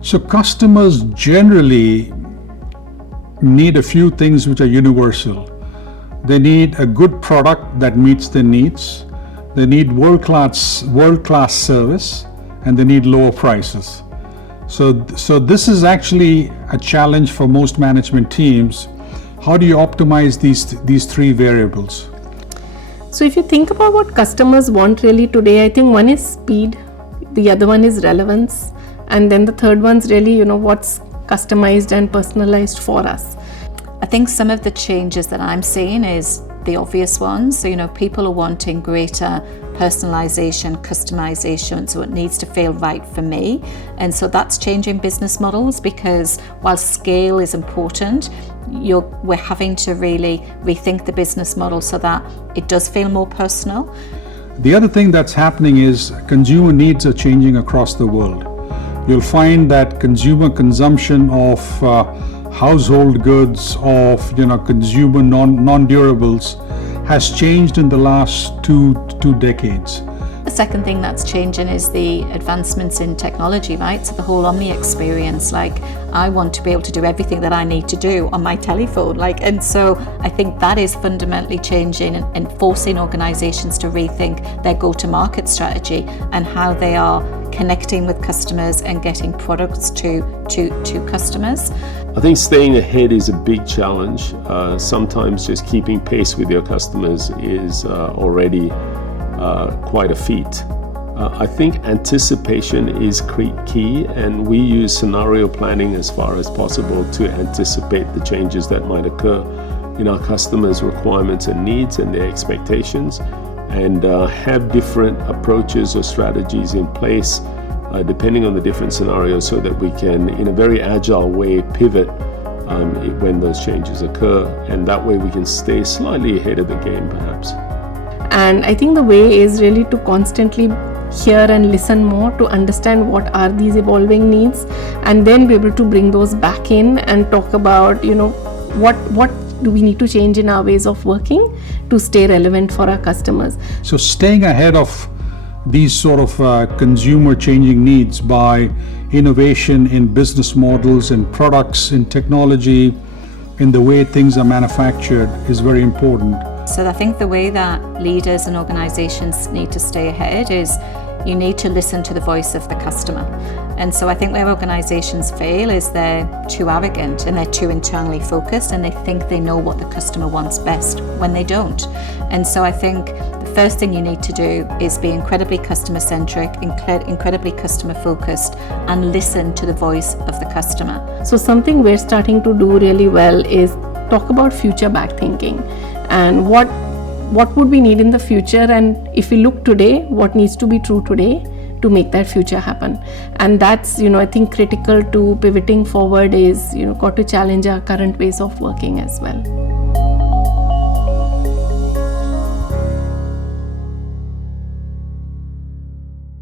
So customers generally need a few things which are universal. They need a good product that meets their needs. They need world-class service, and they need lower prices. So this is actually a challenge for most management teams. How do you optimize these three variables? So if you think about what customers want really today, I think one is speed, the other one is relevance, and then the third one's really, what's customized and personalized for us. I think some of the changes that I'm seeing is the obvious ones. So, people are wanting greater personalization, customization, so it needs to feel right for me. And so that's changing business models, because while scale is important, we're having to really rethink the business model so that it does feel more personal. The other thing that's happening is consumer needs are changing across the world. You'll find that consumer consumption of household goods, of consumer non-durables has changed in the last two decades. The second thing that's changing is the advancements in technology, right? So the whole Omni experience, I want to be able to do everything that I need to do on my telephone, and so I think that is fundamentally changing and forcing organizations to rethink their go-to-market strategy and how they are connecting with customers and getting products to customers. I think staying ahead is a big challenge. Sometimes just keeping pace with your customers is already quite a feat. I think anticipation is key, and we use scenario planning as far as possible to anticipate the changes that might occur in our customers' requirements and needs and their expectations, and have different approaches or strategies in place depending on the different scenarios, so that we can, in a very agile way, pivot when those changes occur, and that way we can stay slightly ahead of the game perhaps. And I think the way is really to constantly hear and listen more to understand what are these evolving needs, and then be able to bring those back in and talk about, what do we need to change in our ways of working to stay relevant for our customers. So staying ahead of these sort of consumer changing needs by innovation in business models and products, in technology, in the way things are manufactured is very important. So I think the way that leaders and organizations need to stay ahead is you need to listen to the voice of the customer. And so I think where organizations fail is they're too arrogant and they're too internally focused, and they think they know what the customer wants best when they don't. And so I think the first thing you need to do is be incredibly customer-centric, incredibly customer-focused, and listen to the voice of the customer. So something we're starting to do really well is talk about future back thinking, and what would we need in the future, and if we look today, what needs to be true today to make that future happen. And that's, I think critical to pivoting forward is, got to challenge our current ways of working as well.